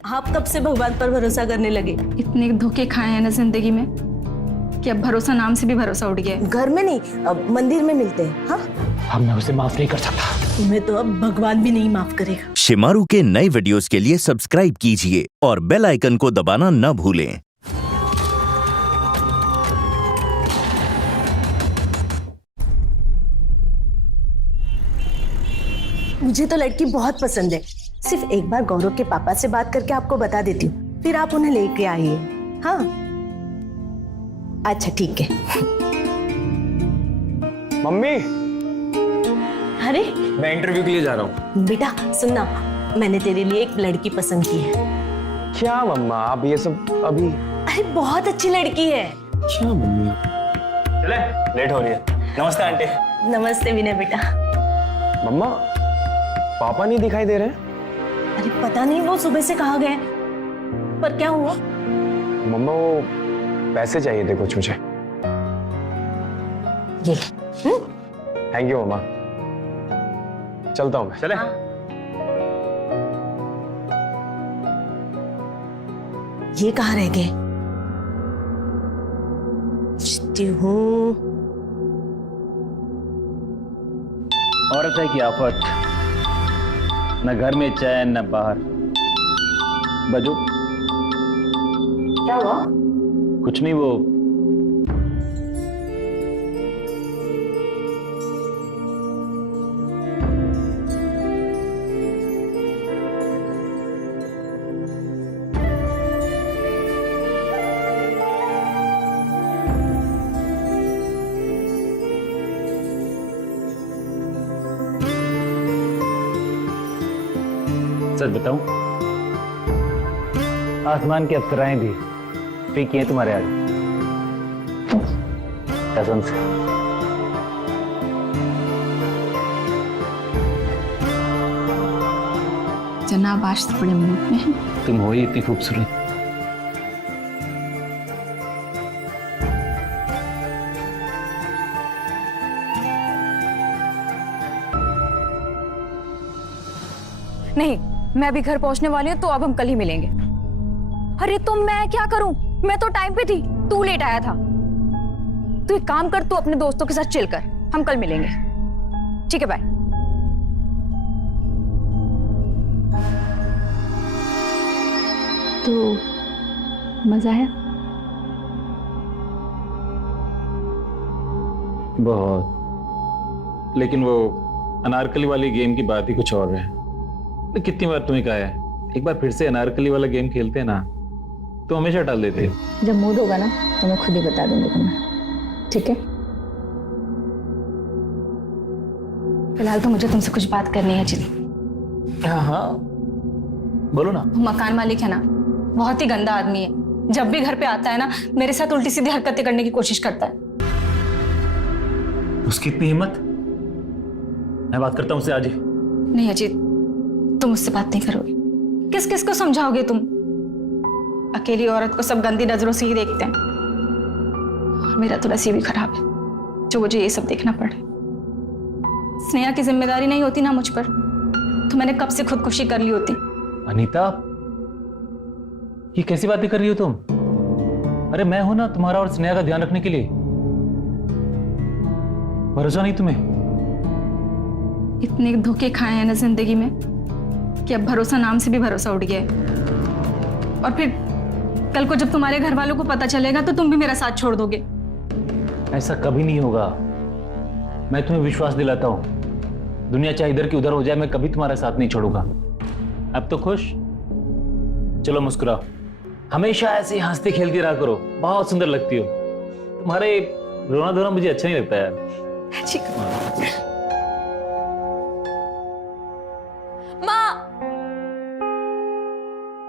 आप कब से भगवान पर भरोसा करने लगे? इतने धोखे खाए हैं ना जिंदगी में कि अब भरोसा नाम से भी भरोसा उठ गया है। घर में नहीं, अब मंदिर में मिलते हैं। हाँ, अब मैं उसे माफ नहीं कर सकता। तुम्हें तो अब भगवान भी नहीं माफ करेगा। शिमारू के नए वीडियोस के लिए सब्सक्राइब कीजिए और बेल आइकन को दबाना न भूलें। मुझे तो लड़की बहुत पसंद है। सिर्फ एक बार गौरव के पापा से बात करके आपको बता देती हूँ, फिर आप उन्हें लेके आइए। हाँ, अच्छा ठीक है। मम्मी, अरे मैं इंटरव्यू के लिए जा रहा हूँ। बेटा सुनना, मैंने तेरे लिए एक लड़की पसंद की है। क्या मम्मा, आप ये सब अभी? अरे बहुत अच्छी लड़की है। क्या मम्मी? चले, लेट हो रही है। नमस्ते आंटी। नमस्ते विनय बेटा। मम्मा, पापा नहीं दिखाई दे रहे? अरे पता नहीं वो सुबह से कहाँ गए, पर क्या हुआ? मम्मा, वो पैसे चाहिए थे कुछ मुझे। ये थैंक यू मम्मा, चलता हूँ मैं। चले। ये कहाँ रह गए? पूछती हूँ। औरत है कि आफत, न घर में चैन न बाहर। बजो। क्या हुआ? कुछ नहीं, वो सच बताऊं, आसमान की अप्सराएं भी फीकी हैं तुम्हारे आगे, कसम से। जनाब आज तो बड़े मूड में हैं। तुम हो ही इतनी खूबसूरत। नहीं, मैं अभी घर पहुंचने वाली हूँ, तो अब हम कल ही मिलेंगे। अरे तो मैं क्या करूं, मैं तो टाइम पे थी, तू लेट आया था। तू एक काम कर, तू अपने दोस्तों के साथ चिल कर, हम कल मिलेंगे। ठीक है, बाय। तो मजा आया? बहुत, लेकिन वो अनारकली वाली गेम की बात ही कुछ और है। कितनी बार तुम्हें कहा है, एक बार फिर से अनारकली वाला गेम खेलते हैं ना, तो हमेशा टाल देते हैं। जब मूड होगा ना तो मैं खुद ही बता दूंगी तुम्हें, ठीक है? फिलहाल तो मुझे तुमसे कुछ बात करनी है जी। हाँ हाँ, बोलो ना। मकान मालिक है ना, बहुत ही गंदा आदमी है। जब भी घर पे आता है ना, मेरे साथ उल्टी सीधी हरकतें करने की कोशिश करता है। उसकी इतनी हिम्मत? मैं बात करता हूँ उससे आज ही। नहीं अजीत, तुम मुझसे बात नहीं करोगे। किस किस को समझाओगे तुम? अकेली औरत को सब गंदी नजरों से ही देखते हैं। और मेरा तो नसीब ही खराब है जो मुझे ये सब देखना पड़े। स्नेहा की जिम्मेदारी नहीं होती ना मुझ पर, तो मैंने कब से खुदकुशी कर ली होती। अनीता, ये कैसी बातें कर रही हो तुम? अरे मैं हूं ना तुम्हारा और स्नेहा का ध्यान रखने के लिए। भरोसा नहीं तुम्हें? इतने धोखे खाए हैं ना जिंदगी में कि अब भरोसा नाम से भी भरोसा उठ गया है। और फिर कल को जब तुम्हारे घर वालों को पता चलेगा तो तुम भी मेरा साथ छोड़ दोगे। ऐसा कभी नहीं होगा, मैं तुम्हें विश्वास दिलाता हूं। दुनिया चाहे इधर की उधर हो जाए, मैं कभी तुम्हारा साथ नहीं छोड़ूंगा। अब तो खुश? चलो मुस्कुराओ, हमेशा ऐसे ही हंसती खेलती रहा करो, बहुत सुंदर लगती हो। तुम्हारे रोना धोना मुझे अच्छा नहीं लगता यार। माँ,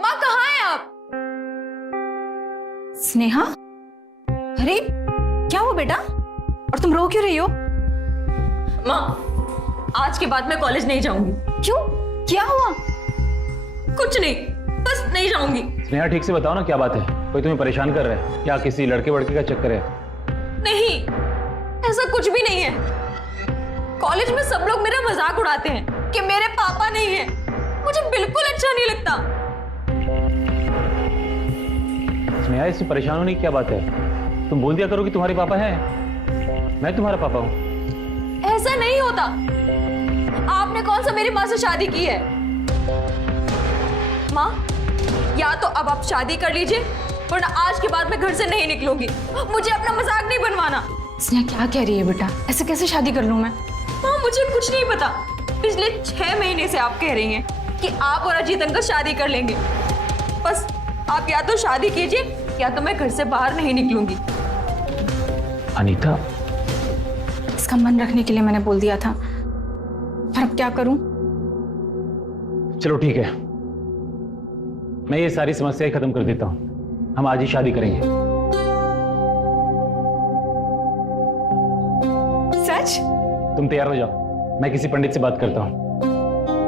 माँ कहाँ हैं आप? स्नेहा, अरे क्या हुआ बेटा, और तुम रो क्यों रही हो? माँ, आज के बाद मैं कॉलेज नहीं जाऊंगी। क्यों, क्या हुआ? कुछ नहीं, बस नहीं जाऊंगी। स्नेहा ठीक से बताओ ना, क्या बात है? कोई तुम्हें परेशान कर रहा है या किसी लड़के वड़के का चक्कर है? नहीं, ऐसा कुछ भी नहीं है। कॉलेज में सब लोग मेरा मजाक उड़ाते हैं कि मेरे पापा नहीं है। मुझे बिल्कुल अच्छा नहीं लगता। स्नेहा, इसमें परेशान होने की क्या बात है? तुम बोल दिया करो कि तुम्हारे पापा हैं, मैं तुम्हारा पापा हूं। ऐसा नहीं होता। आपने कौन सा मेरी माँ से शादी की है? माँ, या तो अब आप शादी कर लीजिए, वरना आज के बाद मैं घर से नहीं निकलूंगी। मुझे अपना मजाक नहीं बनवाना। स्नेहा क्या कह रही है बेटा? ऐसे कैसे शादी कर लूं मैं? माँ, मुझे कुछ नहीं पता। पिछले 6 महीने से आप कह रही हैं कि आप और अजीत अंकल शादी कर लेंगे। बस आप या तो शादी कीजिए या तो मैं घर से बाहर नहीं निकलूंगी। अनीता, इसका मन रखने के लिए मैंने बोल दिया था, पर अब क्या करूं? चलो ठीक है, मैं ये सारी समस्याएं खत्म कर देता हूं। हम आज ही शादी करेंगे। सच? तुम तैयार हो जाओ, मैं किसी पंडित से बात करता हूं।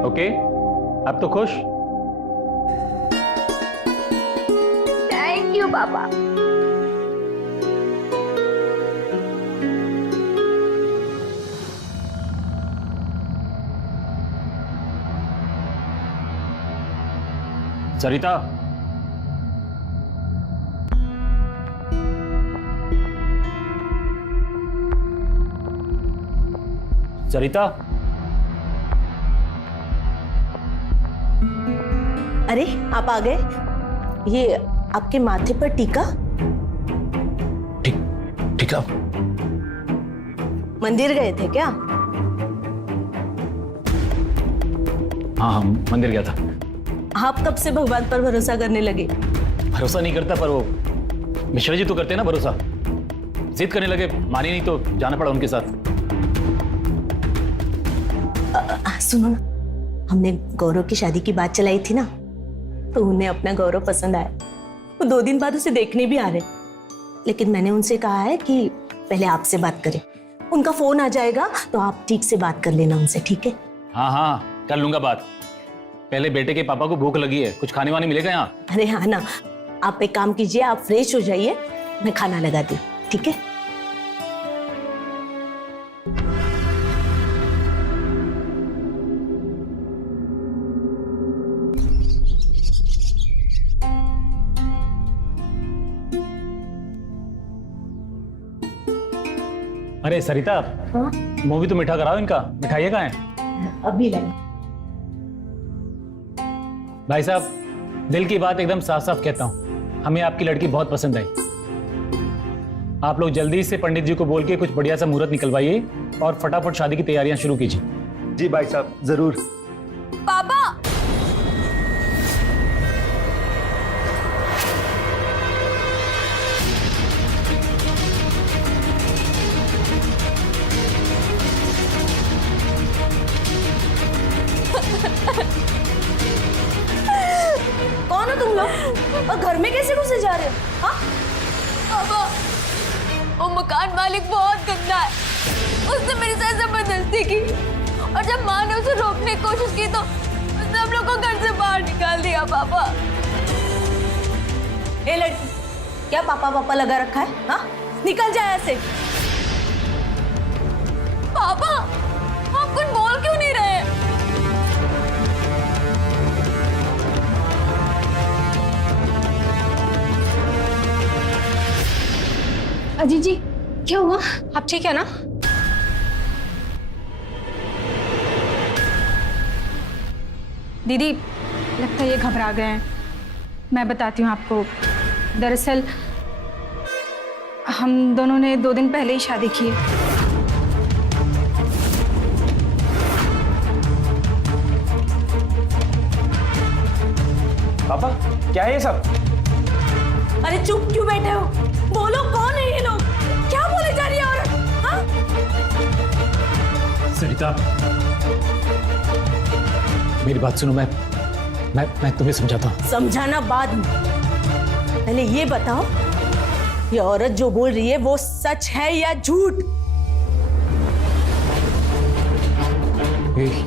ओके, अब तो खुश? थैंक यू पापा। सरिता, सरिता, अरे आप आ गए। ये आपके माथे पर टीका? ठीक है। मंदिर गए थे क्या? हाँ, मंदिर गया था। आप कब से भगवान पर भरोसा करने लगे? भरोसा नहीं करता, पर वो मिश्रा जी तो करते ना भरोसा। जिद करने लगे, मानी नहीं तो जाना पड़ा उनके साथ। सुनो ना, हमने गौरव की शादी की बात चलाई थी ना, तो उन्हें अपना गौरव पसंद आया। वो 2 दिन बाद उसे देखने भी आ रहे, लेकिन मैंने उनसे कहा है कि पहले आपसे बात करें। उनका फोन आ जाएगा तो आप ठीक से बात कर लेना उनसे, ठीक है? हाँ, कर लूंगा बात। पहले बेटे के पापा को भूख लगी है, कुछ खाने वाने मिलेगा यहाँ? अरे हाँ ना, आप एक काम कीजिए, आप फ्रेश हो जाइए, मैं खाना लगाती हूँ, ठीक है? अरे सरिता, हाँ? मूवी तो मीठा कराओ इनका। मिठाइयाँ कहाँ हैं? अभी लाई। भाई साहब, दिल की बात एकदम साफ साफ कहता हूँ, हमें आपकी लड़की बहुत पसंद आई। आप लोग जल्दी से पंडित जी को बोल के कुछ बढ़िया सा मुहूर्त निकलवाइए और फटाफट शादी की तैयारियां शुरू कीजिए। जी भाई साहब, जरूर। पापा, कौन हो तुम लोग और घर में कैसे घुसे जा रहे हो? हाँ? पापा, वो मकान मालिक बहुत गंदा है। उसने मेरे साथ जबरदस्ती की और जब माँ ने उसे रोकने की कोशिश की तो उसने हम लोग को घर से बाहर निकाल दिया। पापा, ए लड़की, क्या पापा पापा लगा रखा है? हाँ, निकल जाए ऐसे। पापा, आप कुछ बोल क्यों नहीं रहे? अजीत जी, क्या हुआ? आप ठीक है ना? दीदी, लगता है ये घबरा गए हैं। मैं बताती हूँ आपको। दरअसल हम दोनों ने 2 दिन पहले ही शादी की है। पापा, क्या है ये सब? अरे चुप क्यों बैठे हो? बोलो, कौन है ये लोग? क्या बोले जा रही है औरत? हाँ? सरिता, मेरी बात सुनो। मैं तुम्हें समझाता हूँ। समझाना बाद में, पहले ये बताओ, ये औरत जो बोल रही है वो सच है या झूठ?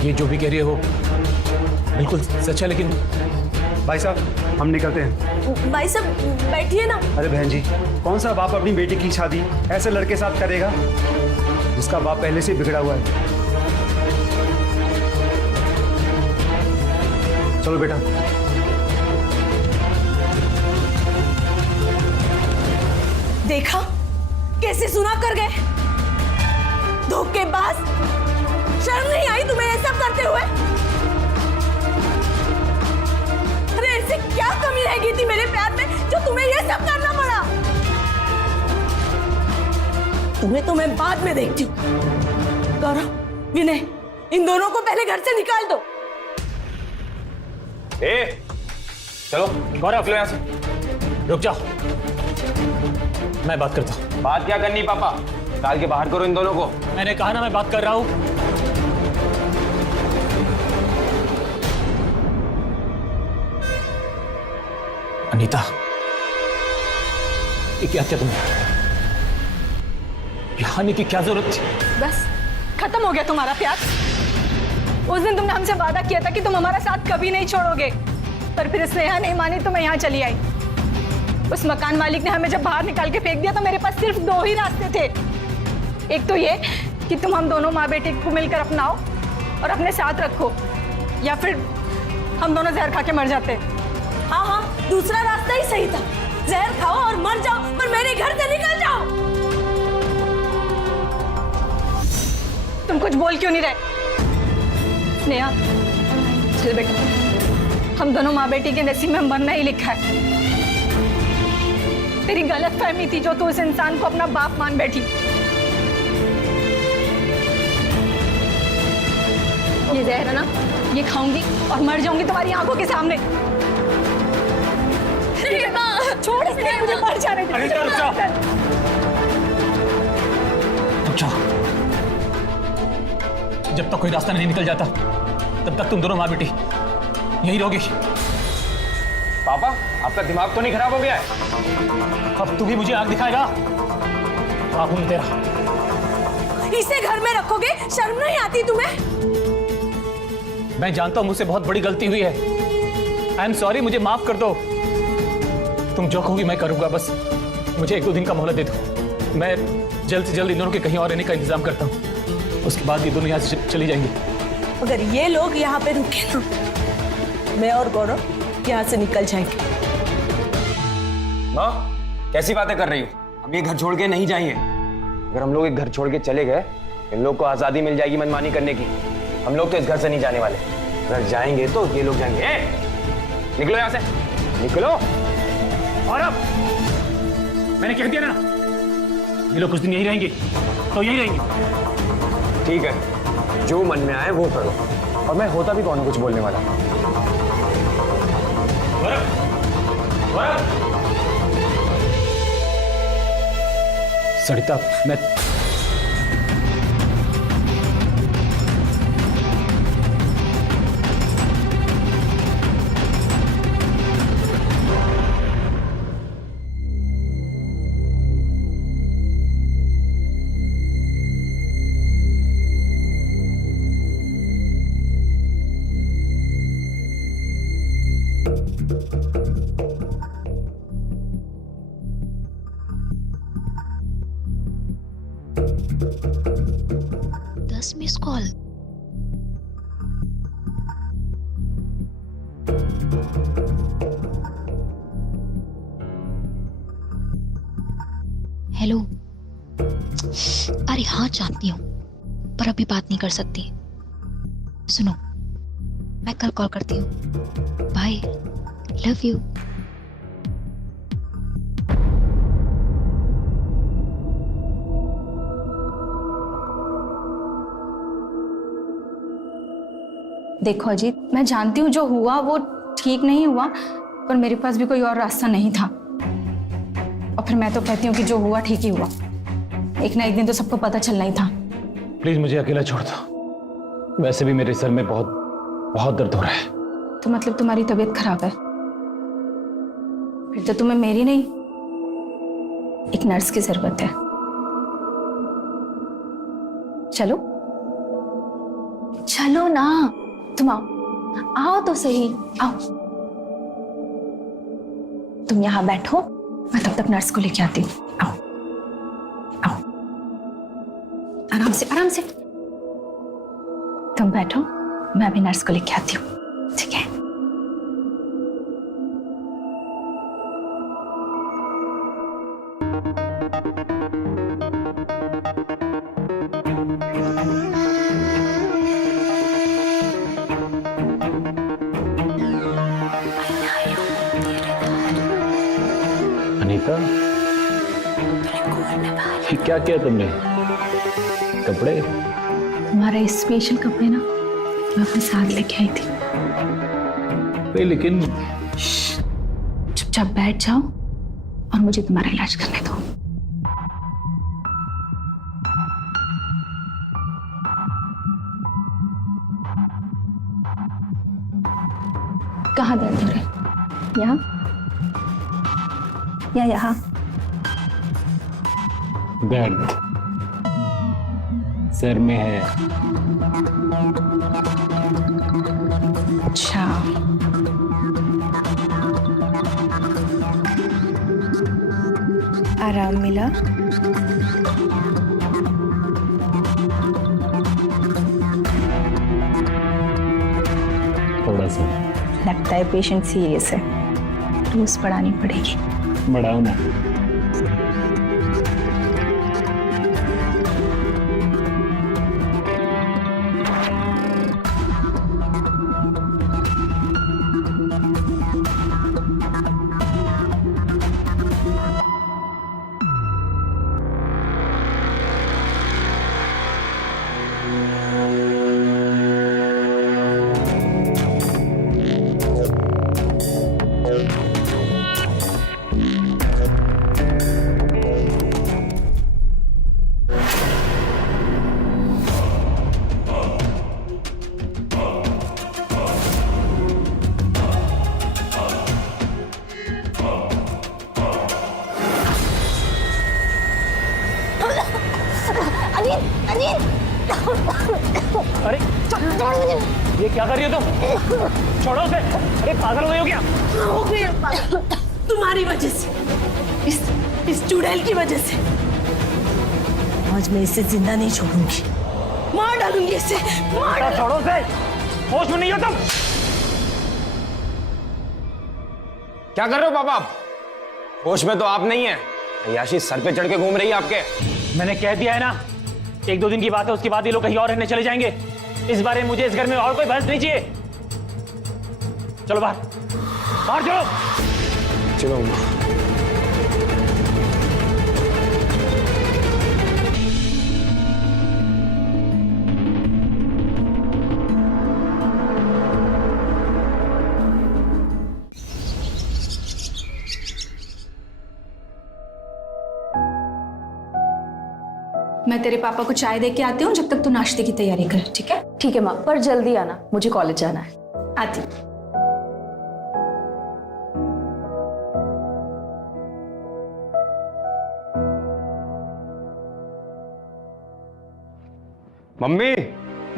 ये जो भी कह रही है वो बिल्कुल सच है, लेकिन भाई साहब, हम निकलते हैं। भाई साहब बैठिए ना। अरे बहन जी, कौन सा बाप अपनी बेटी की शादी ऐसे लड़के साथ करेगा जिसका बाप पहले से बिगड़ा हुआ है? चलो बेटा। देखा कैसे सुना कर गए? धोखेबाज, शर्म नहीं आई तुम्हें ये सब करते हुए? अरे ऐसी क्या कमी रह गई थी मेरे प्यार में जो तुम्हें ये सब करना पड़ा? तुम्हें तो मैं बाद में देखती हूँ। गौरव, विनय, इन दोनों को पहले घर से निकाल दो। चलो गौरव, लो यहाँ से। रुक जाओ, मैं बात करता हूँ। बात क्या करनी पापा? निकाल के बाहर करो इन दोनों को। मैंने कहा ना मैं बात कर रहा हूँ। अनीता, ये क्या किया तुमने? यहाँ आने की क्या जरूरत थी? बस खत्म हो गया तुम्हारा प्यार। उस दिन तुमने हमसे वादा किया था कि तुम हमारा साथ कभी नहीं छोड़ोगे, पर फिर स्नेहा नहीं मानी तो मैं यहाँ चली आई। उस मकान मालिक ने हमें जब बाहर निकाल के फेंक दिया तो मेरे पास सिर्फ 2 ही रास्ते थे। एक तो ये कि तुम हम दोनों माँ बेटे को मिलकर अपनाओ और अपने साथ रखो, या फिर हम दोनों जहर खा के मर जाते। हाँ हाँ, दूसरा रास्ता ही सही था। जहर खाओ और मर जाओ, पर मेरे घर से निकल जाओ। तुम कुछ बोल क्यों नहीं रहे? स्नेहा, चल बेटा, हम दोनों माँ बेटी के नसीब में मरना ही लिखा है। तेरी गलत फहमी थी जो तू उस इंसान को अपना बाप मान बैठी। ये जहर है ना, ये खाऊंगी और मर जाऊंगी तुम्हारी आंखों के सामने। छोड़ इसे, मुझे मर जाने दे। अनीता, रुक जाओ। रुक जाओ। जब तक कोई रास्ता नहीं निकल जाता तब तक तुम दोनों माँ बेटी यहीं रहोगे। पापा, आपका दिमाग तो नहीं खराब हो गया है? अब तू भी मुझे आग दिखाएगा? आग हूं तेरा। इसे घर में रखोगे? शर्म नहीं आती तुम्हें? मैं जानता हूं मुझसे बहुत बड़ी गलती हुई है। आई एम सॉरी, मुझे माफ कर दो। तुम जो कहोगी मैं करूंगा, बस मुझे 1-2 दिन का मोहलत दे दो। मैं जल्द से जल्द इन दोनों के कहीं और रहने का इंतजाम करता हूँ। उसके बाद ये दोनों यहाँ से चली जाएंगी। अगर ये लोग यहाँ पे रुके ना, मैं और गौरव यहाँ से निकल जाएंगे। माँ, कैसी बातें कर रही हो? हम ये घर छोड़ के नहीं जाएंगे। अगर हम लोग एक घर छोड़ के चले गए, इन लोग को आजादी मिल जाएगी मनमानी करने की। हम लोग तो इस घर से नहीं जाने वाले। अगर जाएंगे तो ये लोग जाएंगे। निकलो यहाँ से, निकलो। और अब मैंने कह दिया ना, ये लोग कुछ दिन यहीं रहेंगे तो यहीं रहेंगे। ठीक है, जो मन में आए वो करो। और मैं होता भी कौन हूं कुछ बोलने वाला। सरिता, मैं मिस कॉल। हेलो। अरे हाँ, जानती हूँ, पर अभी बात नहीं कर सकती। सुनो, मैं कल कॉल करती हूँ। Bye, love you. देखो अजीत, मैं जानती हूँ जो हुआ वो ठीक नहीं हुआ, पर मेरे पास भी कोई और रास्ता नहीं था। और फिर मैं तो कहती हूँ कि जो हुआ ठीक ही हुआ। एक ना एक दिन तो सबको पता चलना ही था। प्लीज मुझे अकेला छोड़ दो। वैसे भी मेरे सर में बहुत बहुत दर्द हो रहा है। तो मतलब तुम्हारी तबीयत खराब है? फिर तो तुम्हें मेरी नहीं, एक नर्स की जरूरत है। चलो चलो ना, तुम आओ तो सही, आओ। तुम यहां बैठो, मैं तब तक नर्स को लेके आती हूँ। आओ आओ, आराम से आराम से। तुम बैठो, मैं अभी नर्स को लेके आती हूँ, ठीक है? अनीता, ये क्या किया तुमने? कपड़े? तुम्हारे स्पेशल कपड़े ना मैं अपने साथ लेके आई थी। नहीं, लेकिन चुपचाप बैठ जाओ और मुझे तुम्हारा इलाज करने दो। कहाँ दर्द हो रहा है? यहाँ या यहाँ? दर्द सर में है। अच्छा, आराम मिला? थोड़ा सा। लगता है पेशेंट सीरियस है, डोज बढ़ानी पड़ेगी। बढ़ाओ ना। अरे ये क्या कर रही हो तुम? छोड़ो उसे। अरे पागल हो गई हो क्या? हो गया तुम्हारी वजह से, इस चुड़ैल की वजह से। आज मैं इसे जिंदा नहीं छोड़ूंगी, मार डालूंगी इसे, मार डालूंगी। छोड़ो उसे। होश में नहीं हो तुम? क्या कर रहे हो पापा आप? होश में तो आप नहीं है। अय्याशी सर पे चढ़ के घूम रही है आपके। मैंने कह दिया है ना, 1-2 दिन की बात है, उसके बाद ये लोग कहीं और रहने चले जाएंगे। इस बारे में मुझे इस घर में और कोई बहस नहीं चाहिए। चलो बाहर, बाहर चलो। चलो अम्मा। मैं तेरे पापा को चाय दे के आती हूँ, जब तक तू नाश्ते की तैयारी कर, ठीक है? ठीक है माँ, पर जल्दी आना, मुझे कॉलेज जाना है। आती हूँ। मम्मी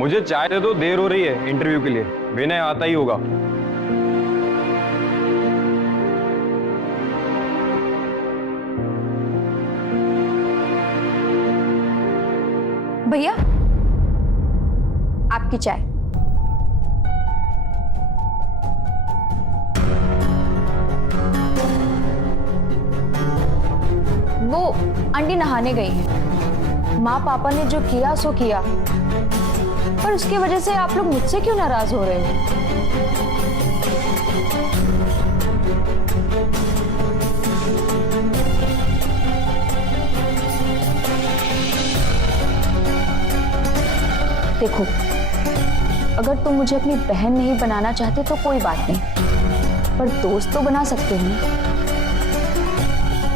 मुझे चाय दे दो, देर हो रही है इंटरव्यू के लिए। विनय आता ही होगा। भैया आपकी चाय। वो आंटी नहाने गई हैं। माँ पापा ने जो किया सो किया, पर उसकी वजह से आप लोग मुझसे क्यों नाराज हो रहे हो? देखो, अगर तुम मुझे अपनी बहन नहीं बनाना चाहते तो कोई बात नहीं, पर दोस्त तो बना सकते हो ना।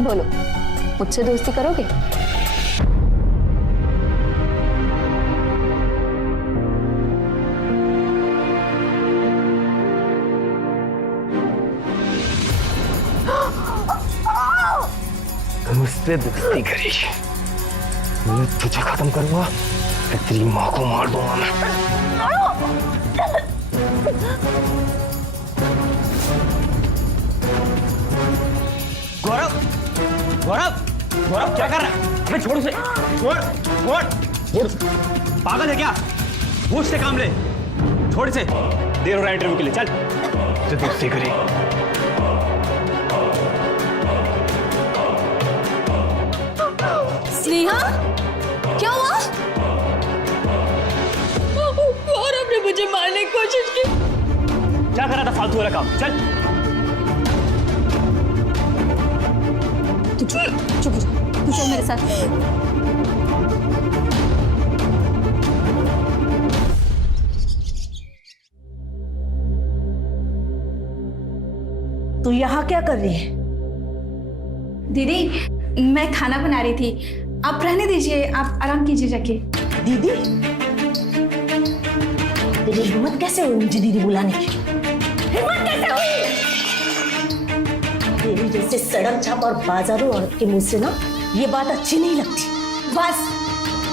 बोलो, मुझसे दोस्ती करोगे? मुझसे दोस्ती करी, मैं तुझे खत्म करूंगा, फिर तेरी माँ को मार दूंगा मैं। गौरव, गौरव, गौरव क्या कर रहा है? अबे छोड़ उसे। छोड़, छोड़, छोड़। पागल है क्या? होश से काम ले। छोड़ इसे। देर हो रहा है इंटरव्यू के लिए, चल। तुझे दोस्ती करी। फालतू वाला काम। चल तू चुप जा, तू चल मेरे साथ। तू यहाँ क्या कर रही है? दीदी मैं खाना बना रही थी, आप रहने दीजिए, आप आराम कीजिए जाके। दीदी, तेरी हिम्मत कैसे हुई मुझे दीदी बुलाने की? हिम्मत कैसे हुई? तेरी जैसे सड़क छाप और बाजारों औरत के मुंह से ना ये बात अच्छी नहीं लगती। बस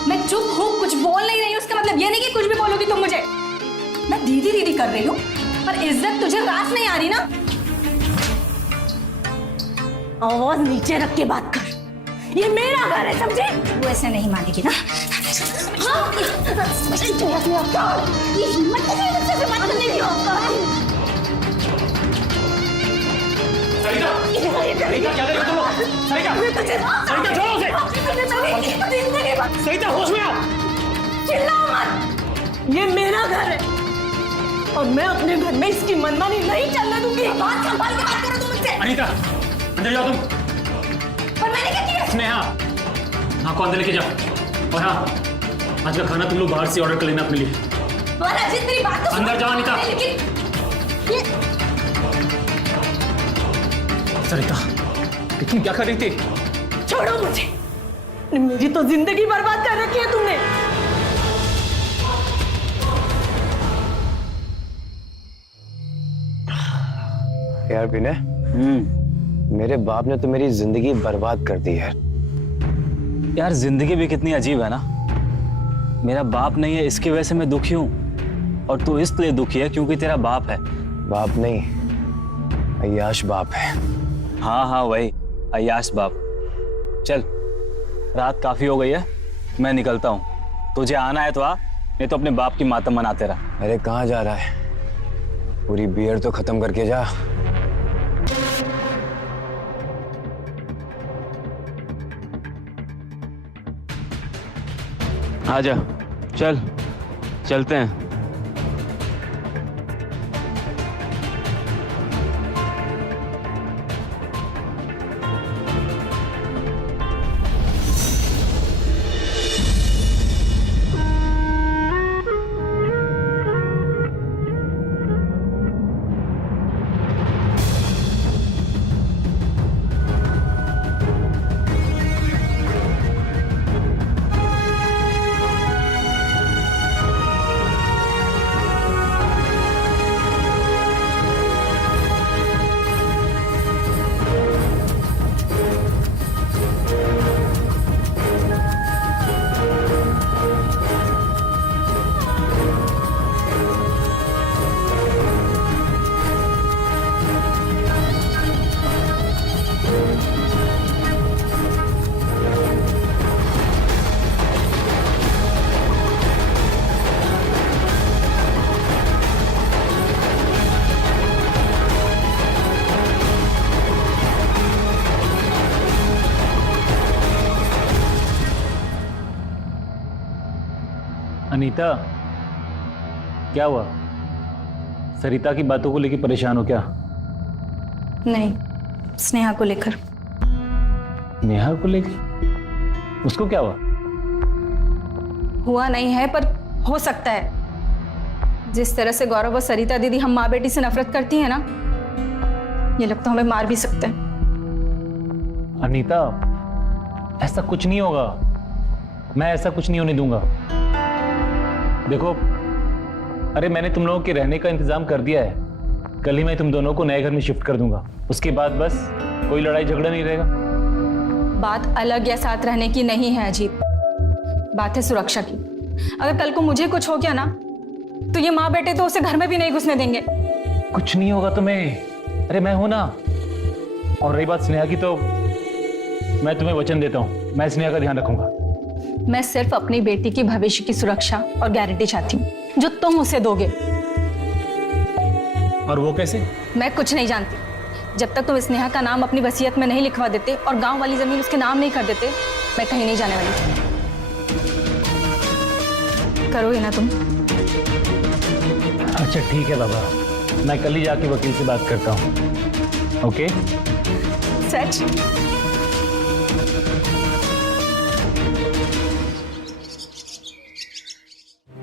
मैं चुप हूँ, कुछ बोल नहीं रही हूँ, उसका मतलब ये नहीं कि कुछ भी बोलोगी तुम मुझे। मैं दीदी दीदी कर रही हूँ, पर इज्जत तुझे रास नहीं आ रही ना। आवाज नीचे रख के बात कर, ये मेरा घर है, समझे? तू ऐसे नहीं मानेगी ना। हाँ, ये हिम्मत कैसे है मुझसे बात करने की? सरिता क्या कर रही हो तुम लोग? सरिता, सरिता छोड़ो उसे। सरिता होश में आओ। चिल्लाओ मत, ये मेरा घर है और मैं अपने घर में इसकी मनमानी नहीं चलने दूंगी। बात संभाल के बात करो तुम मुझसे। अनीता अंदर जाओ तुम। पर मैंने क्या किया? स्नेहा, हाँ को अंदर लेके जाओ। और हाँ, आज का खाना तुम लोग बाहर से ऑर्डर कर लेना अपने लिए। अजीत मेरी बात तो अंदर जाओ अनीता। सरिता, तुम क्या कर रही थी? छोड़ो मुझे, मेरी तो जिंदगी बर्बाद कर रखी है तुमने। यार विनय, मेरे बाप ने तो मेरी जिंदगी बर्बाद कर दी है। यार जिंदगी भी कितनी अजीब है ना। मेरा बाप नहीं है इसकी वजह से मैं दुखी हूँ, और तू इसलिए दुखी है क्योंकि तेरा बाप है। बाप नहीं, अय्याश बाप है। हाँ हाँ वही अय्याश बाप। चल रात काफी हो गई है, मैं निकलता हूँ। तुझे आना है तो आ, नहीं तो अपने बाप की मातम मनाते रहा। अरे कहाँ जा रहा है? पूरी बियर तो खत्म करके जा। आजा, चल चलते हैं। अनीता, क्या हुआ? सरिता की बातों को लेकर परेशान हो क्या? नहीं, स्नेहा को लेकर। नेहा को लेकर? उसको क्या हुआ? हुआ नहीं है, पर हो सकता है। जिस तरह से गौरव और सरिता दीदी हम माँ बेटी से नफरत करती है ना, ये लगता है हमें मार भी सकते हैं। अनीता, ऐसा कुछ नहीं होगा। मैं ऐसा कुछ नहीं होने दूंगा। देखो, अरे मैंने तुम लोगों के रहने का इंतजाम कर दिया है। कल ही मैं तुम दोनों को नए घर में शिफ्ट कर दूंगा। उसके बाद बस कोई लड़ाई झगड़ा नहीं रहेगा। बात अलग या साथ रहने की नहीं है अजीत, बात है सुरक्षा की। अगर कल को मुझे कुछ हो गया ना, तो ये माँ बेटे तो उसे घर में भी नहीं घुसने देंगे। कुछ नहीं होगा तुम्हें, अरे मैं हूं ना। और रही बात स्नेहा की, तो मैं तुम्हें वचन देता हूं, मैं स्नेहा का ध्यान रखूंगा। मैं सिर्फ अपनी बेटी की भविष्य की सुरक्षा और गारंटी चाहती हूँ, जो तुम उसे दोगे। और वो कैसे? मैं कुछ नहीं जानती। जब तक तुम स्नेहा का नाम अपनी वसीयत में नहीं लिखवा देते और गांव वाली जमीन उसके नाम नहीं कर देते, मैं कहीं नहीं जाने वाली। करोगे ना तुम? अच्छा ठीक है बाबा, मैं कल ही जाके वकील से बात करता हूँ। ओके? सच?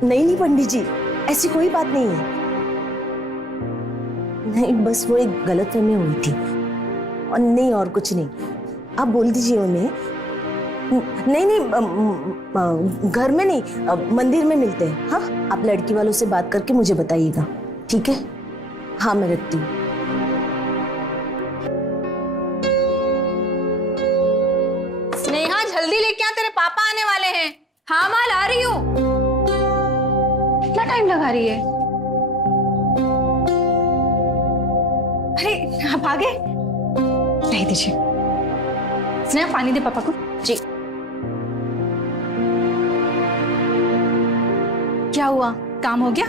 नहीं पंडित जी, ऐसी कोई बात नहीं है। नहीं, बस वो एक गलतफहमी हुई थी और नहीं, और कुछ नहीं। आप बोल दीजिए उन्हें। नहीं, घर में नहीं, मंदिर में मिलते हैं। हाँ, आप लड़की वालों से बात करके मुझे बताइएगा, ठीक है? हाँ, मैं रखती हूँ। स्नेहा, जल्दी लेके आ, तेरे पापा आने वाले हैं। हाँ माँ, ला रही हूँ। कितना टाइम लगा रही है? अरे आप आ गए? नहीं दीजिए। स्नेहा, पानी दे पापा को। जी। क्या हुआ, काम हो गया?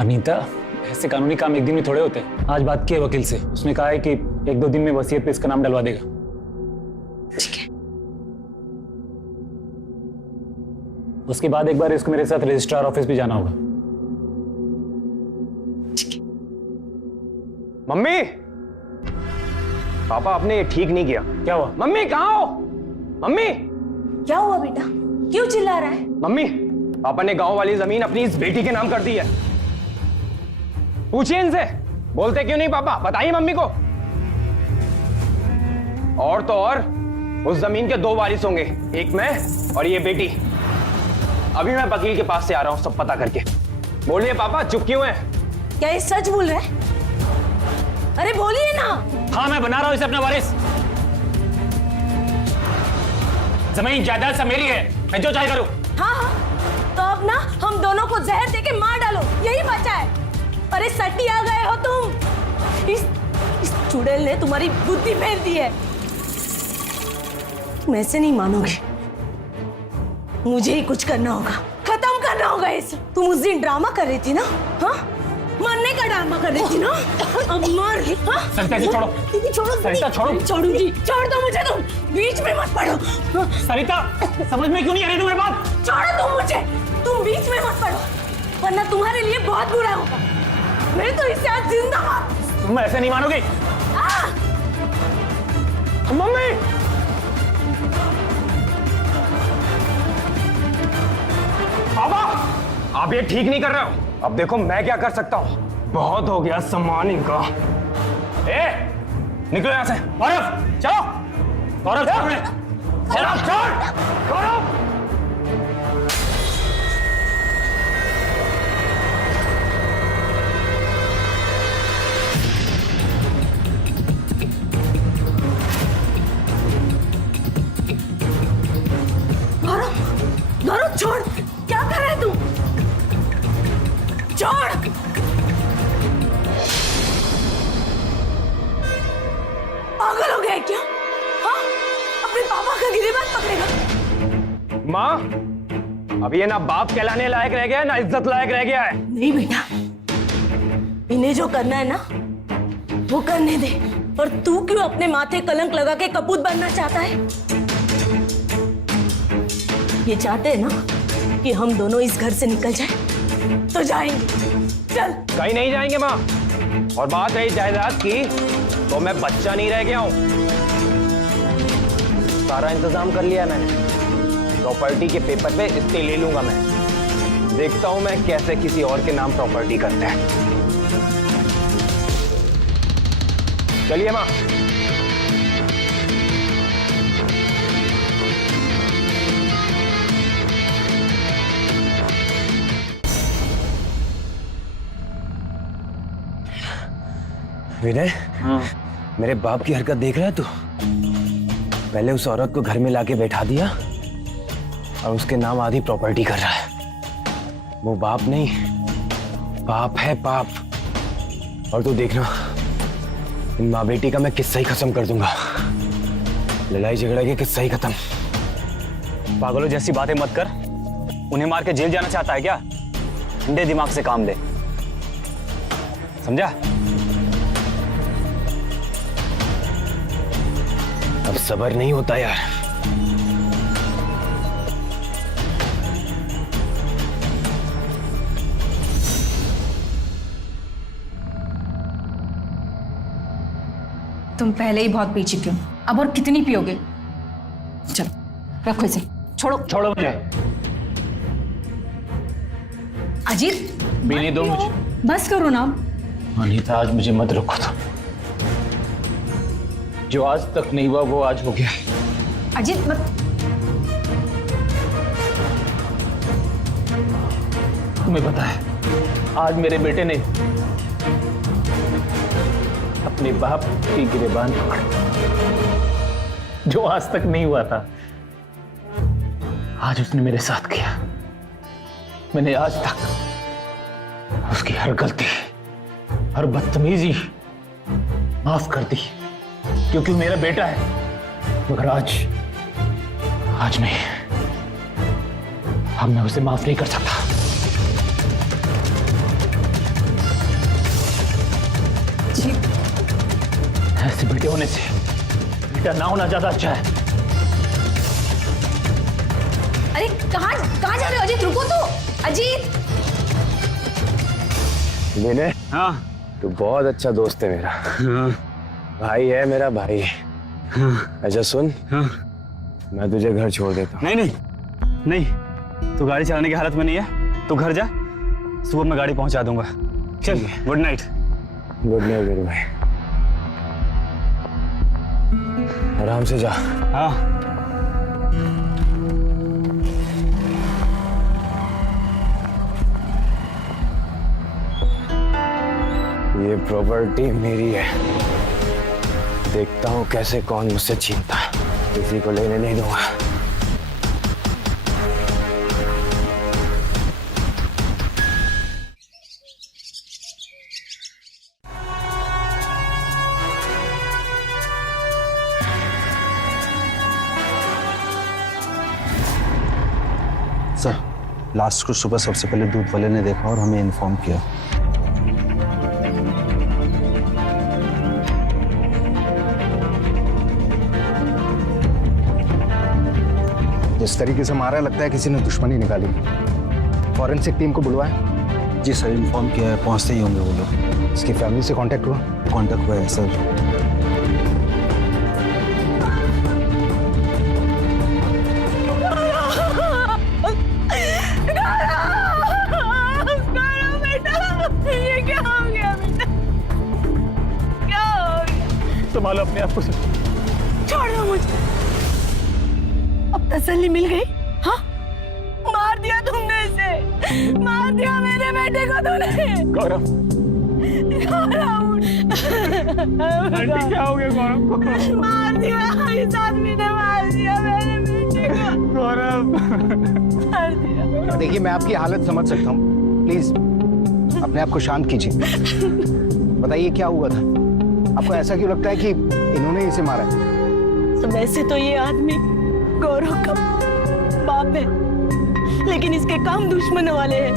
अनीता, ऐसे कानूनी काम एक दिन में थोड़े होते हैं। आज बात की है वकील से, उसने कहा है कि 1-2 दिन में वसीयत पे इसका नाम डलवा देगा। ठीक है। उसके बाद एक बार इसको मेरे साथ रजिस्ट्रार ऑफिस भी जाना होगा। मम्मी, पापा आपने ये ठीक नहीं किया। क्या हुआ? मम्मी कहाँ हो? मम्मी, क्या हुआ बेटा, क्यों चिल्ला रहा है? मम्मी, पापा ने गांव वाली जमीन अपनी इस बेटी के नाम कर दी है। पूछिए इनसे, बोलते क्यों नहीं पापा, बताइए मम्मी को। और तो और उस जमीन के 2 वारिस होंगे, एक मैं और ये बेटी। अभी मैं वकील के पास से आ रहा हूं सब पता करके। बोलिए पापा, चुप क्यों हैं? क्या ये सच बोल रहे हैं? अरे बोलिए ना। हाँ, मैं बना रहा हूं इसे अपना वारिस। जमीन जायदाद सब मेरी है, मैं जो चाहे करूं। हाँ, तो अब ना हम दोनों को जहर देके मार डालो, यही बचा है। अरे सटी आ गए हो तुम। इस चुड़ैल ने तुम्हारी बुद्धि फेर दी है। तुम ऐसे नहीं मानोगे, मुझे ही कुछ करना होगा, खत्म करना होगा इसे। तुम उस दिन ड्रामा कर रही थी ना? हाँ, मरने का ड्रामा कर रही थी ना? अब मर गई। हाँ? सरिता जी छोड़ो। दीदी छोड़ो। सरिता छोड़ो। छोड़ूंगी, छोड़ दो मुझे, तुम बीच में मत पड़ो। हाँ? सरिता, समझ में क्यों नहीं आ रही तुम्हें बात? छोड़ो तुम मुझे, तुम बीच में मत पड़ो, वरना तुम्हारे लिए बहुत बुरा होगा। मैं तो इससे आज जिंदा हूँ। तुम ऐसे नहीं मानोगी। मम्मी, पापा, आप ये ठीक नहीं कर रहे हो। अब देखो मैं क्या कर सकता हूँ। बहुत हो गया सम्मान इनका। निकलो यहां से। गौरव, चलो। गौरव, गौरव, गौरव। गौरव, छोड़, क्या कर रहे तू? छोड़। पागल हो गया क्या? हाँ? अपने पापा का गिरेबान पकड़ेगा? माँ, अब ये ना बाप कहलाने लायक रह गया है, ना इज्जत लायक रह गया है। नहीं बेटा, इन्हें जो करना है ना वो करने दे। और तू क्यों अपने माथे कलंक लगा के कपूत बनना चाहता है? ये चाहते हैं ना कि हम दोनों इस घर से निकल जाएं, तो जाएंगे। चल। कहीं नहीं जाएंगे माँ। और बात रही जायदाद की, तो मैं बच्चा नहीं रह गया हूँ। सारा इंतजाम कर लिया है मैंने। प्रॉपर्टी के पेपर पे इससे ले लूंगा मैं। देखता हूं मैं कैसे किसी और के नाम प्रॉपर्टी करते हैं। चलिए माँ। विनय, हाँ। मेरे बाप की हरकत देख रहा है तू? पहले उस औरत को घर में लाके बैठा दिया और उसके नाम आधी प्रॉपर्टी कर रहा है। वो बाप नहीं, पाप है पाप। और तू देखना, इन माँ बेटी का मैं किस्सा ही खत्म कर दूंगा। लड़ाई झगड़ा के किस्सा ही खत्म। पागलों जैसी बातें मत कर। उन्हें मार के जेल जाना चाहता है क्या? ठंडे दिमाग से काम ले, समझा? अब सब्र नहीं होता यार। तुम पहले ही बहुत पी चुके हो, अब और कितनी पियोगे? चलो रखो इसे, छोड़ो। छोड़ो मुझे। अजीत पीने दो मुझे। बस करो ना। अनीता आज मुझे मत रोको तुम। जो आज तक नहीं हुआ वो आज हो गया। अजीत मत। तुम्हें पता है आज मेरे बेटे ने अपने बाप की गिरेबान पकड़ी, जो आज तक नहीं हुआ था, आज उसने मेरे साथ किया। मैंने आज तक उसकी हर गलती, हर बदतमीजी माफ कर दी, क्योंकि वो मेरा बेटा है। मगर आज नहीं, अब मैं उसे माफ नहीं कर सकता। ऐसे बेटे होने से बेटा ना होना ज्यादा अच्छा है। अरे कहाँ जा रहे हो अजीत? रुको तो अजीत। विनय, हाँ तू बहुत अच्छा दोस्त है मेरा। हाँ भाई है मेरा भाई। हाँ अच्छा सुन, हाँ। मैं तुझे घर छोड़ देता हूँ। नहीं नहीं नहीं, तू गाड़ी चलाने की हालत में नहीं है, तू घर जा, सुबह मैं गाड़ी पहुंचा दूंगा। चल, गुड नाइट। गुड नाइट मेरे भाई, आराम से जा। हाँ ये प्रॉपर्टी मेरी है, देखता हूँ कैसे कौन मुझसे छीनता है, किसी को लेने नहीं दूंगा। सर, लास्ट को सुबह सबसे पहले दूध वाले ने देखा और हमें इन्फॉर्म किया। जिस तरीके से मारा, लगता है किसी ने दुश्मनी निकाली। फॉरेंसिक टीम को बुलवाया? जी सर, इन्फॉर्म किया है, पहुंचते ही होंगे वो लोग। इसकी फैमिली से कांटेक्ट हुआ? कांटेक्ट हुआ है सर। ये क्या हो गया बेटा? क्या हो गया? संभालो अपने आप को। छोड़ो मुझे। अब तसल्ली मिल गई? हाँ, मार दिया तुमने इसे, मार दिया मेरे बेटे को तूने। गौरव, आंटी क्या हो गया गौरव को? मार दिया, इस आदमी ने मार दिया मेरे बेटे को। गौरव मार दिया। देखिए, मैं आपकी हालत समझ सकता हूँ, प्लीज अपने आप को शांत कीजिए। बताइए क्या हुआ था? आपको ऐसा क्यों लगता है कि इन्होंने इसे मारा है? तो वैसे तो ये आदमी गौरव का बाप है, लेकिन इसके काम दुश्मनों वाले हैं।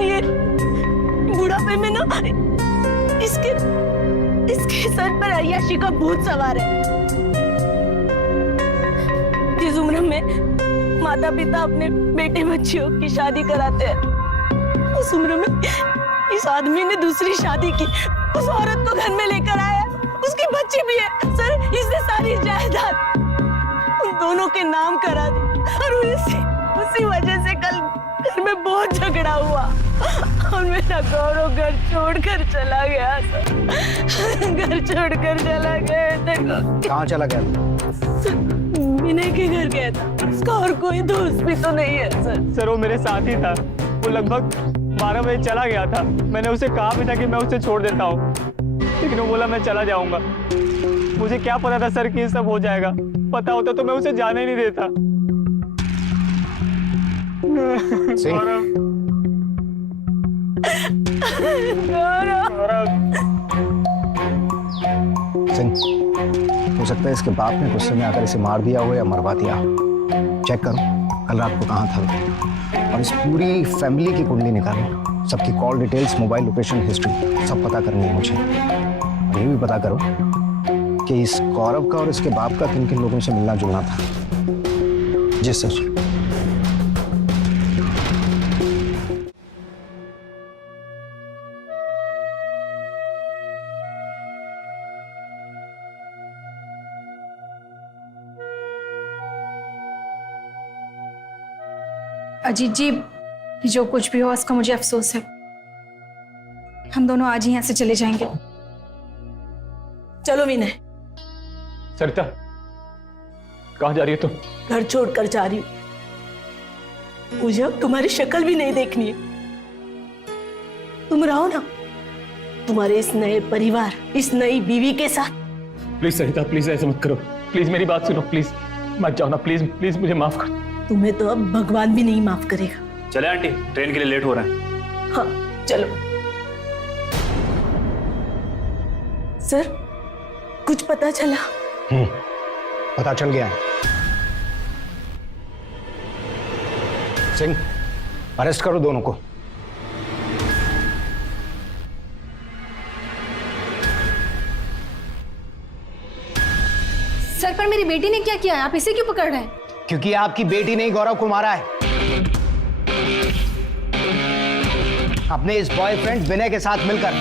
ये बुढ़ापे में ना इसके सर पर अय्याशी का भूत सवार है। जिस उम्र में माता पिता अपने बेटे बच्चियों की शादी कराते हैं, उस उम्र में इस आदमी ने दूसरी शादी की, उस औरत को घर में लेकर आया, उसकी बच्ची भी है। सर, इसने सारी जायदाद उन दोनों के नाम करा दी, और उसी वजह से कल घर में बहुत झगड़ा हुआ और मेरा गौरव घर छोड़कर चला गया। सर, घर छोड़कर चला गया। देखो, कहाँ चला गया? विनय के घर गया था, उसका और कोई दोस्त भी तो नहीं है। सर वो मेरे साथ ही था, वो लगभग 12 बजे चला गया था। मैंने उसे कहा भी था कि मैं उसे छोड़ देता हूँ, लेकिन वो बोला मैं चला जाऊंगा। मुझे क्या पता था सर कि ये सब हो जाएगा, पता होता तो मैं उसे जाने ही नहीं देता। सिंह, हो सकता है इसके बाप ने गुस्से में आकर इसे मार दिया हो या मरवा दिया। चेक करो कल रात को कहाँ था, और इस पूरी फैमिली की कुंडली निकालो, सबकी call details, mobile location history सब पता करनी है मुझे। और ये भी पता करो कि इस गौरव का और इसके बाप का किन किन लोगों से मिलना जुलना था। जी सर। अजीत जी, जो कुछ भी हो उसका मुझे अफसोस है। हम दोनों आज ही यहाँ से चले जाएंगे। चलो विनय, सरिता, कहाँ जा रही है तुम? घर छोड़कर जा रही हूँ। मुझे अब तुम्हारी शक्ल भी नहीं देखनी है। तुम रहो ना तुम्हारे इस नए परिवार, इस नई बीवी के साथ। प्लीज सरिता, प्लीज ऐसा मत करो। प्लीज मेरी बात सुनो, प्लीज मत जाओ ना, प्लीज प्लीज मुझे माफ कर। तुम्हें तो अब भगवान भी नहीं माफ करेगा। चले आंटी, ट्रेन के लिए लेट हो रहा है। हाँ चलो। सर, कुछ पता चला? पता चल गया है। सिंह, अरेस्ट करो दोनों को। सर, पर मेरी बेटी ने क्या किया है? आप इसे क्यों पकड़ रहे हैं? क्योंकि आपकी बेटी ने गौरव को मारा है, अपने इस बॉयफ्रेंड विनय के साथ मिलकर।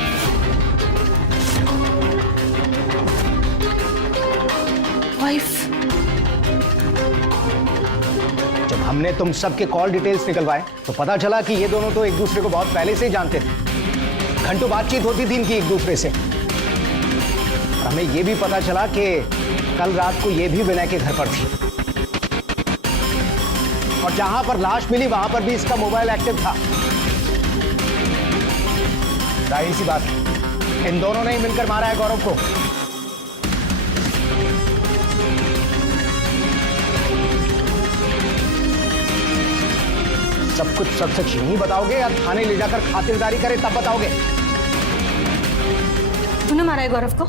वाइफ? जब हमने तुम सबके कॉल डिटेल्स निकलवाए तो पता चला कि ये दोनों तो एक दूसरे को बहुत पहले से ही जानते थे। घंटों बातचीत होती थी इनकी एक दूसरे से। हमें ये भी पता चला कि कल रात को ये भी विनय के घर पर थी, और जहां पर लाश मिली वहां पर भी इसका मोबाइल एक्टिव था। जाहिर सी बात है, इन दोनों ने ही मिलकर मारा है गौरव को। सब कुछ सच सच नहीं बताओगे या थाने ले जाकर खातिरदारी करे तब बताओगे? तूने मारा है गौरव को?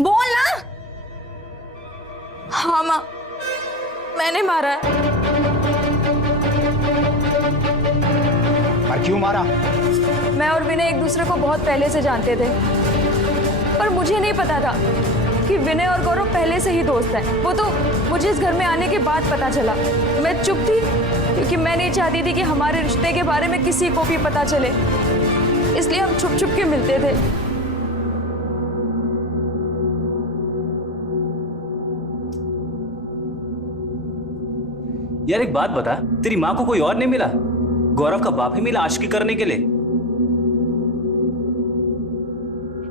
बोल ना। हाँ माँ, मैंने मारा है। पर क्यों मारा? मैं और विनय एक दूसरे को बहुत पहले से जानते थे, पर मुझे नहीं पता था कि विनय और गौरव पहले से ही दोस्त हैं। वो तो मुझे इस घर में आने के बाद पता चला। मैं चुप थी क्योंकि मैं नहीं चाहती थी कि हमारे रिश्ते के बारे में किसी को भी पता चले, इसलिए हम छुप छुप के मिलते थे। यार एक बात बता, तेरी माँ को कोई और नहीं मिला? गौरव का बाप ही मिला आशिकी करने के लिए?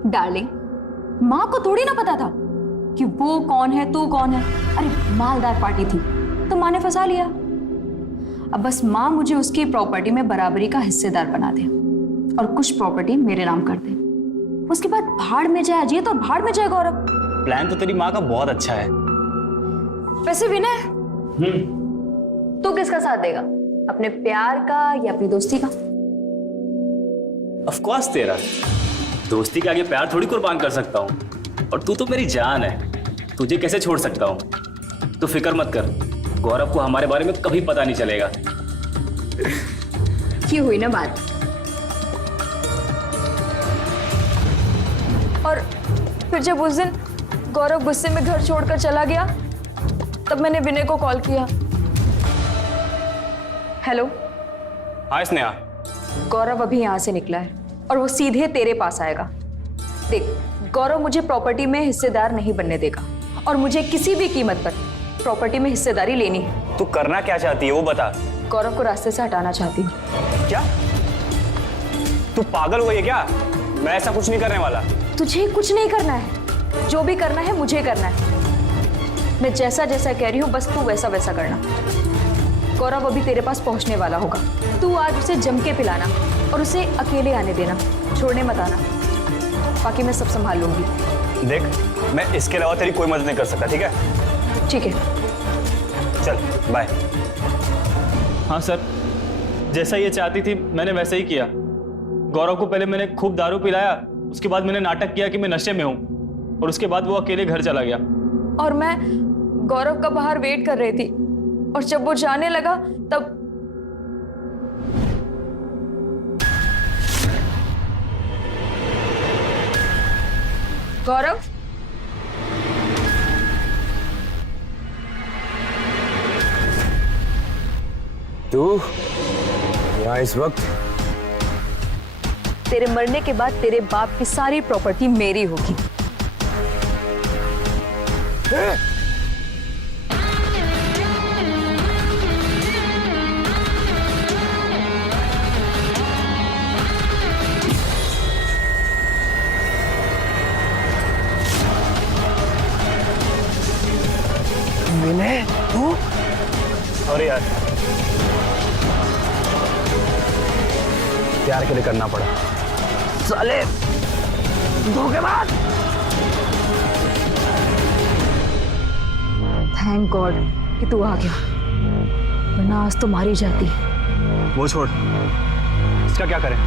डार्लिंग, माँ को थोड़ी ना पता था कि वो कौन है, तू कौन है। अरे मालदार पार्टी थी तो माँ ने फंसा लिया। अब बस माँ मुझे उसकी प्रॉपर्टी में बराबरी का हिस्सेदार बना दे और कुछ प्रॉपर्टी मेरे नाम कर दे। उसके बाद भाड़ में जाए अजीत और भाड़ में जाए गौरव। प्लान तो तेरी माँ का बहुत अच्छा है। वैसे विनय, तू किसका साथ देगा? अपने प्यार का या अपनी दोस्ती का? ऑफ कोर्स तेरा। दोस्ती के आगे प्यार थोड़ी कुर्बान कर सकता हूँ, और तू तो मेरी जान है, तुझे कैसे छोड़ सकता हूँ? तो फिक्र मत कर, गौरव को हमारे बारे में कभी पता नहीं चलेगा। ये हुई ना बात। और फिर जब उस दिन गौरव गुस्से में घर छोड़कर चला गया, तब मैंने विनय को कॉल किया। हेलो। हाँ स्नेहा। गौरव अभी यहाँ से निकला है और वो सीधे तेरे पास आएगा। देख, गौरव मुझे प्रॉपर्टी में हिस्सेदार नहीं बनने देगा और मुझे किसी भी कीमत पर प्रॉपर्टी में हिस्सेदारी लेनी है। तू करना क्या चाहती है वो बता। गौरव को रास्ते से हटाना चाहती हूँ। क्या तू पागल हो गई है क्या? मैं ऐसा कुछ नहीं करने वाला। तुझे कुछ नहीं करना है, जो भी करना है मुझे करना है। मैं जैसा जैसा कह रही हूँ बस तू वैसा वैसा करना। गौरव अभी तेरे पास पहुंचने वाला होगा, तू आज उसे जम के पिलाना और उसे अकेले आने देना, छोड़ने मत आना। बाकी मैं सब संभाल लूंगी। देख, मैं इसके अलावा तेरी कोई मदद नहीं कर सकता, ठीक है? ठीक है, चल बाय। हाँ सर, जैसा ये चाहती थी मैंने वैसा ही किया। गौरव को पहले मैंने खूब दारू पिलाया, उसके बाद मैंने नाटक किया कि मैं नशे में हूँ, और उसके बाद वो अकेले घर चला गया। और मैं गौरव का बाहर वेट कर रही थी, और जब वो जाने लगा तब गौरव, तू यहाँ इस वक्त? तेरे मरने के बाद तेरे बाप की सारी प्रॉपर्टी मेरी होगी। विनय तू? और यार प्यार के लिए करना पड़ा। साले धोखेबाज। थैंक गॉड कि तू आ गया, वरना आज तो मारी जाती। वो छोड़, इसका क्या करें?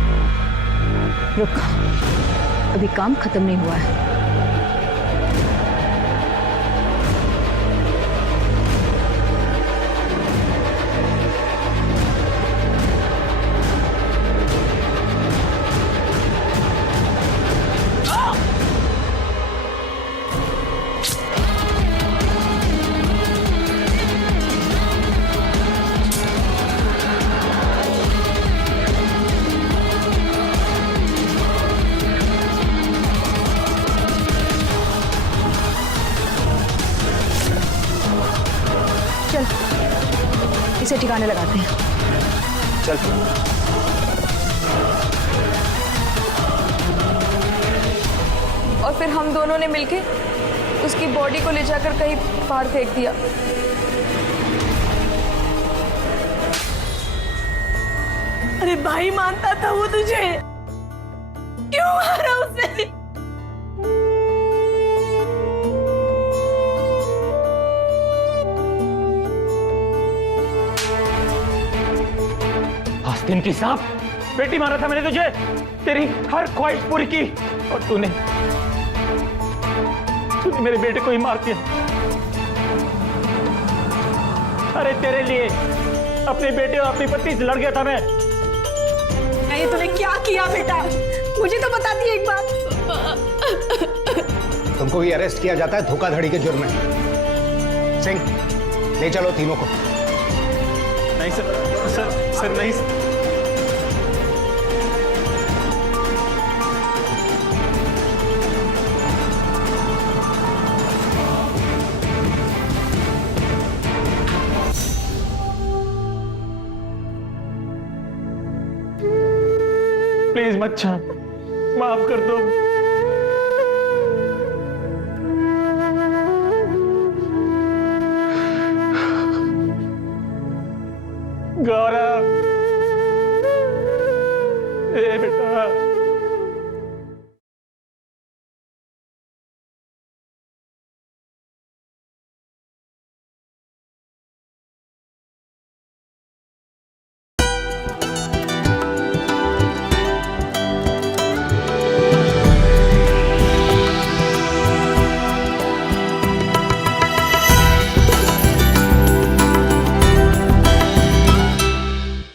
रुक, अभी काम खत्म नहीं हुआ है। चल इसे ठिकाने लगाते हैं। चल। और फिर हम दोनों ने मिलके उसकी बॉडी को ले जाकर कहीं बाहर फेंक दिया। अरे भाई मानता था वो तुझे, क्यों मारा उसने? आस्तीन की सांप, बेटी मारा था मैंने तुझे, तेरी हर ख्वाहिश पूरी की, और तूने मेरे बेटे को ही मार दिया। अरे तेरे लिए अपने बेटे और अपनी पत्नी से लड़ गया था मैं। ये तूने क्या किया बेटा, मुझे तो बताती एक बात। तुमको भी अरेस्ट किया जाता है धोखाधड़ी के जुर्म में। सिंह, ले चलो तीनों को। नहीं सर, सर नहीं सर। प्लीज मत छा, माफ कर दो। गौरव, ए बेटा।